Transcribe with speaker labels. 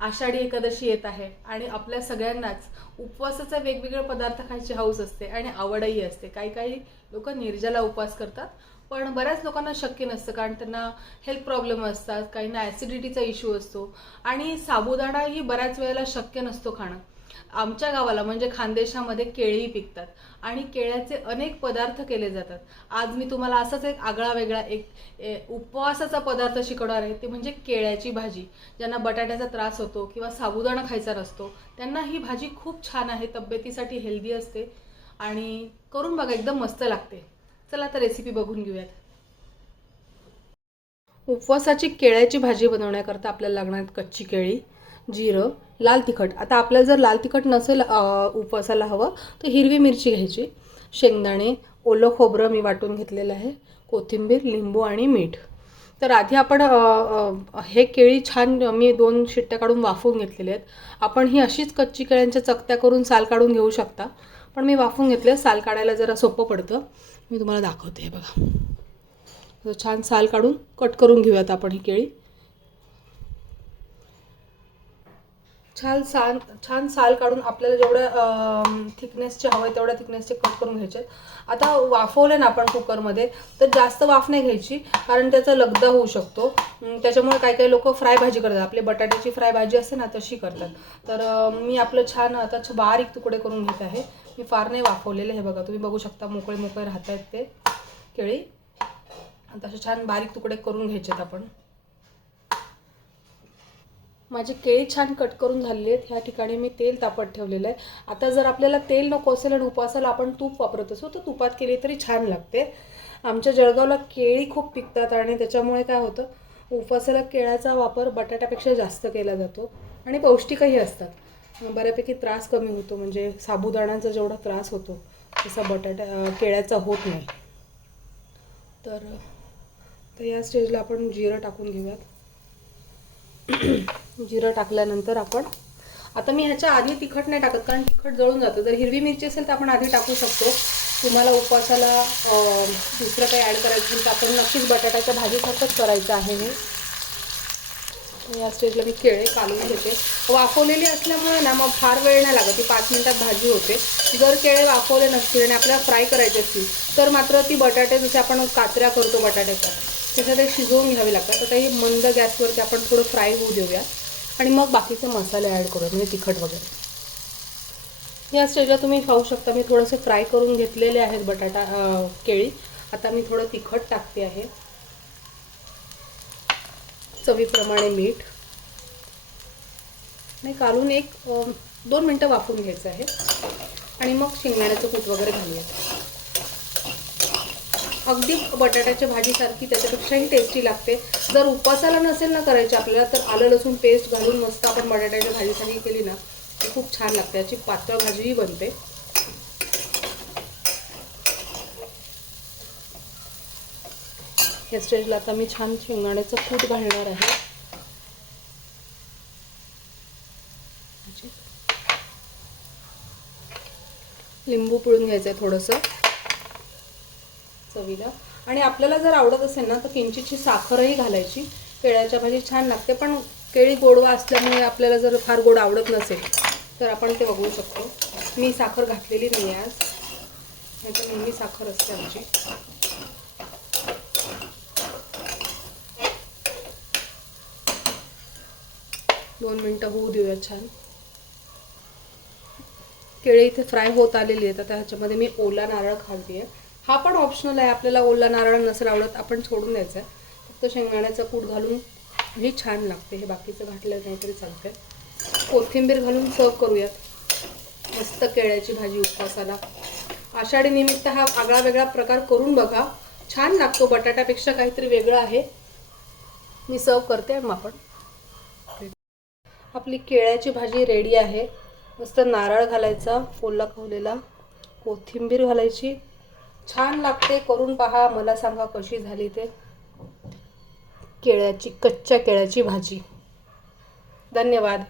Speaker 1: आषाढी एकादशी येत आहे आणि आपल्या सगळ्यांनाच उपवासाचा वेगवेगळे पदार्थ खायची हौस असते आणि आवडही असते. काही काही लोक निर्जला उपवास करतात पण बऱ्याच लोकांना शक्य नसतं कारण त्यांना हेल्थ प्रॉब्लेम असतात काहींना ॲसिडिटीचा इश्यू असतो आणि साबुदाणाही बऱ्याच वेळेला शक्य नसतो खाणं. आमच्या गावाला म्हणजे खानदेशामध्ये केळी पिकतात आणि केळ्याचे अनेक पदार्थ केले जातात. आज मी तुम्हाला असाच एक आगळा वेगळा एक उपवासाचा पदार्थ शिकवणार आहे ते म्हणजे केळ्याची भाजी. ज्यांना बटाट्याचा त्रास होतो किंवा साबुदाणा खायचा नसतो त्यांना ही भाजी खूप छान आहे तब्येतीसाठी हेल्दी असते आणि करून बघा एकदम मस्त लागते. चला आता रेसिपी बघून घेऊयात. उपवासाची केळ्याची भाजी बनवण्याकरता आपल्याला लागणार कच्ची केळी. जिरं लाल तिखट. आता आपल्याला जर लाल तिखट नसेल उपवासाला हवं तर हिरवी मिरची घ्यायची. शेंगदाणे ओलं खोबरं मी वाटून घेतलेलं आहे. कोथिंबीर लिंबू आणि मीठ. तर आधी आपण हे केळी छान मी दोन शिट्ट्या काढून वाफवून घेतलेले आहेत. आपण ही अशीच कच्ची केळ्यांच्या चकत्या करून साल काढून घेऊ शकता. पण मी वाफवून घेतले साल काढायला जरा सोपं पडतं. मी तुम्हाला दाखवते हे बघा. छान साल काढून कट करून घेऊयात आपण ही केळी. छान साल छान साल काढून आपल्याला जेवढ्या थिकनेसचे हवं आहे तेवढ्या थिकनेसचे कट करून घ्यायचे आहेत. आता वाफवले ना आपण कुकरमध्ये तर जास्त वाफ नाही घ्यायची कारण त्याचा लगदा होऊ शकतो. त्याच्यामुळे काही काही लोक फ्राय भाजी करतात. आपली बटाट्याची फ्राय भाजी असते ना तशी करतात. तर मी आपलं छान आता छ- बारीक तुकडे करून घेत आहे. मी फार नाही वाफवलेले हे बघा. तुम्ही बघू शकता मोकळे मोकळे राहत आहेत ते केळी. आणि तसे छान बारीक तुकडे करून घ्यायचेत आपण. माझी केळी छान कट करून झालेले आहेत. ह्या ठिकाणी मी तेल तापत ठेवलेलं आहे. आता जर आपल्याला तेल नको असेल आणि उपवासाला आपण तूप वापरत असू तर तुपात केली तरी छान लागते. आमच्या जळगावला केळी खूप पिकतात आणि त्याच्यामुळे काय होतं उपासाला केळ्याचा वापर बटाट्यापेक्षा जास्त केला जातो आणि पौष्टिकही असतात. बऱ्यापैकी त्रास कमी होतो म्हणजे साबुदाण्याचा जेवढा त्रास होतो तसा बटाटा केळ्याचा होत नाही. तर तर या स्टेजला आपण जिरं टाकून घेऊयात. जिरं टाकल्यानंतर आपण आता मी ह्याच्या आधी तिखट नाही टाकत कारण तिखट जळून जातं. जर हिरवी मिरची असेल तर आपण आधी टाकू शकतो. तुम्हाला उपवासाला दुसरं काही ॲड करायचं असेल तर आपण नक्कीच बटाट्याच्या भाजीसारखंच करायचं आहे हे. या स्टेजला मी केळे काढून घेते. वाफवलेली असल्यामुळे ना मग फार वेळ नाही लागत. ती पाच मिनटात भाजी होते. जर केळे वाफवले नसतील आणि आपल्याला फ्राय करायचे असतील तर मात्र ती बटाटे जसे आपण कात्र्या करतो बटाट्याच्या तशा ते शिजवून घ्यावे लागतात. तर ही मंद गॅसवरती आपण थोडं फ्राय होऊ देऊया. आणि मग बाकीचे मसाले ॲड करूया म्हणजे तिखट वगैरे. या स्टेजला तुम्ही खाऊ शकता. मी थोडेसे फ्राय करून घेतलेले आहेत बटाटा केळी. आता मी थोडं तिखट टाकते आहे. चवीप्रमाणे मीठ. नाही कालून एक दोन मिनटं वाफून घ्यायचं आहे. आणि मग शेंगदाण्याचं कूट वगैरे घालूयात. अगदी बटाट्याच्या भाजीसारखी त्याच्यापेक्षाही टेस्टी लागते. जर उपासाला नसेल ना करायची आपल्याला तर आलं लसूण पेस्ट घालून मस्त आपण बटाट्याच्या भाजीसाठी केली ना ती खूप छान लागते. याची पातळ भाजीही बनते. या स्टेजला आता मी छान शेंगदाण्याचं कूट घालणार आहे. लिंबू पिळून घ्यायचं आहे थोडंसं. चवीला. आणि आपल्याला जर आवडत असेल ना तर किंचितची साखरही घालायची. केळ्याच्या भाजी छान लागते पण केळी गोडवा असल्यामुळे आपल्याला जर फार गोड आवडत नसेल तर आपण ते बघू शकतो. मी साखर घातलेली नाही आज. नाही तर नेहमी साखर असते आमची. दोन मिनटं होऊ देऊया छान. केळी इथे फ्राय होत आलेली आहेत आता ह्याच्यामध्ये मी ओला नारळ खाल्ली आहे हा पण ऑप्शनल आहे. आपल्याला ओला नारळ नसेल आवडत आपण सोडून द्यायचं आहे फक्त शेंगदाण्याचा कूट घालून ही छान लागते. हे बाकीचं घातलं नाही तरी चालतंय. कोथिंबीर घालून सर्व करूयात. मस्त केळ्याची भाजी उपवासाला. आषाढी निमित्त हा आगळा वेगळा प्रकार करून बघा. छान लागतो. बटाट्यापेक्षा काहीतरी वेगळं आहे. मी सर्व करते. मग आपण आपली केळ्याची भाजी रेडी आहे. मस्त नारळ घालायचा. ओला खवलेला कोथिंबीर घालायची. छान लागते. करून पहा. मला सांगा कशी झाली ते. केळ्याची कच्च्या केळ्याची भाजी. धन्यवाद.